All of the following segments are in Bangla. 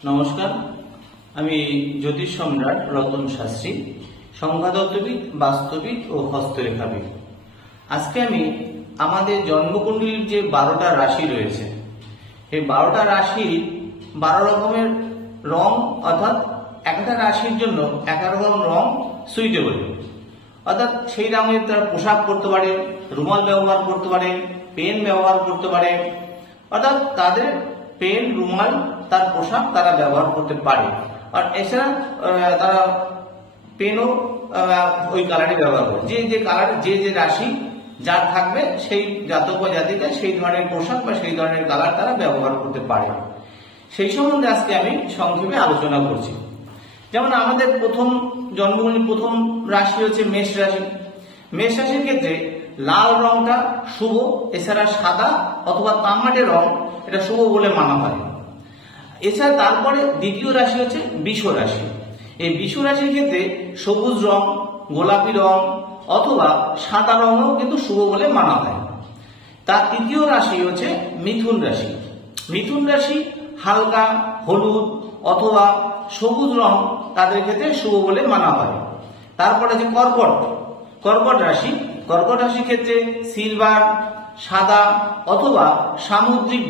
নমস্কার, আমি জ্যোতিষ সম্রাট রতন শাস্ত্রী, সংখ্যাতত্ত্ববিদ, বাস্তুবিদ ও হস্তরেখাবিদ। আজকে আমি আমাদের জন্মকুণ্ডলীর যে 12টা রাশি রয়েছে, এই 12টা রাশির 12 রকমের রং, অর্থাৎ একটা রাশির জন্য এক রকম রং সুইটেবল, অর্থাৎ সেই রঙের তারা পোশাক পরতে পারে, রুমাল ব্যবহার করতে পারে, পেন ব্যবহার করতে পারে, অর্থাৎ তাদের পেন, রুমাল, তার পোশাক তারা ব্যবহার করতে পারে। আর এছাড়া তারা পেনও ওই কালারে ব্যবহার করে। যে কালার, যে রাশি যার থাকবে, সেই জাতক বা জাতিকা সেই ধরনের পোশাক বা সেই ধরনের কালার তারা ব্যবহার করতে পারে। সেই সম্বন্ধে আজকে আমি সংক্ষেপে আলোচনা করছি। যেমন আমাদের জন্মকুণ্ডলীর প্রথম রাশি হচ্ছে মেষ রাশি। মেষ রাশির ক্ষেত্রে লাল রংটা শুভ, এছাড়া সাদা অথবা তামাটে রং এটা শুভ বলে মানা হয়। এছাড়া তারপরে দ্বিতীয় রাশি হচ্ছে বৃষ রাশি। এই বৃষ রাশির ক্ষেত্রে সবুজ রং, গোলাপি রং অথবা সাদা রঙও কিন্তু শুভ বলে মানা হয়। তার তৃতীয় রাশি হচ্ছে মিথুন রাশি। মিথুন রাশি হালকা হলুদ অথবা সবুজ রং তাদের ক্ষেত্রে শুভ বলে মানা হয়। তারপরে আছে কর্কট রাশি। কর্কট রাশির ক্ষেত্রে সিলভার, সাদা অথবা সামুদ্রিক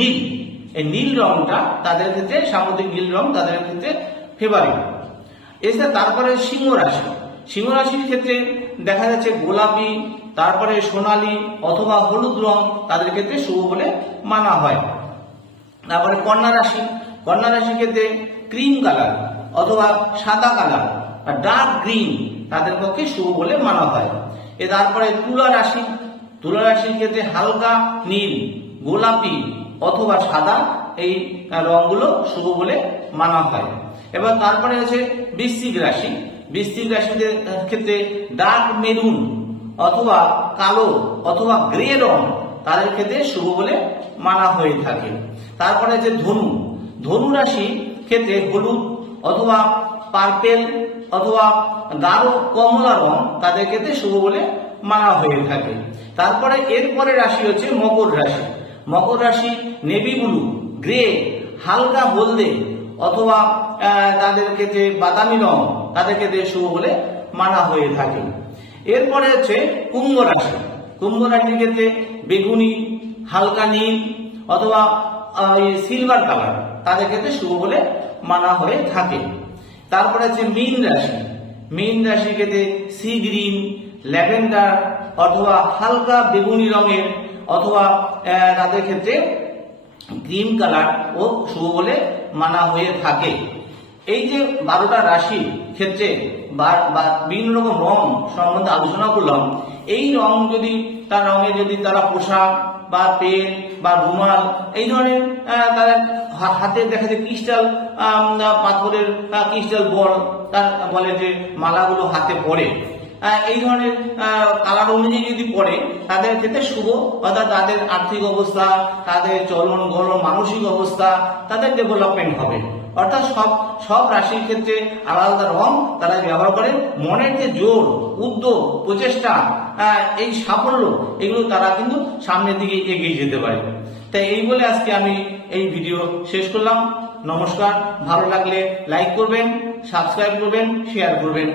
নীল, এই নীল রংটা তাদের ক্ষেত্রে, সামুদ্রিক নীল রং তাদের ক্ষেত্রে ফেভারিট। এছাড়া তারপরে সিংহ রাশি। সিংহ রাশির ক্ষেত্রে দেখা যাচ্ছে গোলাপি, তারপরে সোনালী অথবা হলুদ রং তাদের ক্ষেত্রে শুভ বলে মানা হয়। তারপরে কন্যা রাশি। কন্যা রাশির ক্ষেত্রে ক্রিম কালার অথবা সাদা কালার বা ডার্ক গ্রিন তাদের পক্ষে শুভ বলে মানা হয়। তারপরে তুলা রাশি। তুলা রাশির ক্ষেত্রে হালকা নীল, গোলাপি অথবা সাদা এই রংগুলো শুভ বলে মানা হয়। এবার তারপরে আছে বৃশ্চিক রাশি। বৃশ্চিক রাশির ক্ষেত্রে ডার্ক মেরুন অথবা কালো অথবা গ্রে রং তাদের ক্ষেত্রে শুভ বলে মানা হয়ে থাকে। তারপরে আছে ধনু রাশির ক্ষেত্রে হলুদ অথবা পার্পেল অথবা গাঢ় কমলা রং তাদের ক্ষেত্রে শুভ বলে মানা হয়ে থাকে। তারপরে এরপরে রাশি হচ্ছে মকর রাশি। মকর রাশি নেভি ব্লু, গ্রে, হালকা হলদে অথবা তাদের ক্ষেত্রে বাদামি রং তাদের ক্ষেত্রে শুভ বলে মানা হয়ে থাকে। এরপরে হচ্ছে কুম্ভ রাশি। কুম্ভ রাশির ক্ষেত্রে বেগুনি, হালকা নীল অথবা সিলভার কালার তাদের ক্ষেত্রে শুভ বলে মানা হয়ে থাকে। তারপরে আছে মীন রাশি। মীন রাশির ক্ষেত্রে সি গ্রিন, ল্যাভেন্ডার অথবা হালকা বেগুনি রঙের অথবা তাদের ক্ষেত্রে ক্রিম কালার ও শুভ বলে মানা হয়ে থাকে। এই যে 12টা রাশির ক্ষেত্রে বিভিন্ন রকম রং সম্বন্ধে আলোচনা করলাম, এই রং যদি তার রঙে যদি তারা পোশাক বা পেন বা রুমাল, এই ধরনের তারা হাতে দেখা যায় ক্রিস্টাল পাথরের ক্রিস্টাল বল, তার বলে যে মালাগুলো হাতে পরে, এই ধরনের কালার অনুযায়ী যদি পড়ে তাদের ক্ষেত্রে শুভ, অর্থাৎ তাদের আর্থিক অবস্থা, তাদের চলন গলন, মানসিক অবস্থা, তাদের ডেভেলপমেন্ট হবে। অর্থাৎ সব রাশির ক্ষেত্রে আলাদা রং তারা ব্যবহার করে। মনের যে জোর, উদ্যোগ, প্রচেষ্টা, এই সাফল্য, এগুলো তারা কিন্তু সামনের দিকে এগিয়ে যেতে পারে। তাই এই বলে আজকে আমি এই ভিডিও শেষ করলাম। নমস্কার। ভালো লাগলে লাইক করবেন, সাবস্ক্রাইব করবেন, শেয়ার করবেন।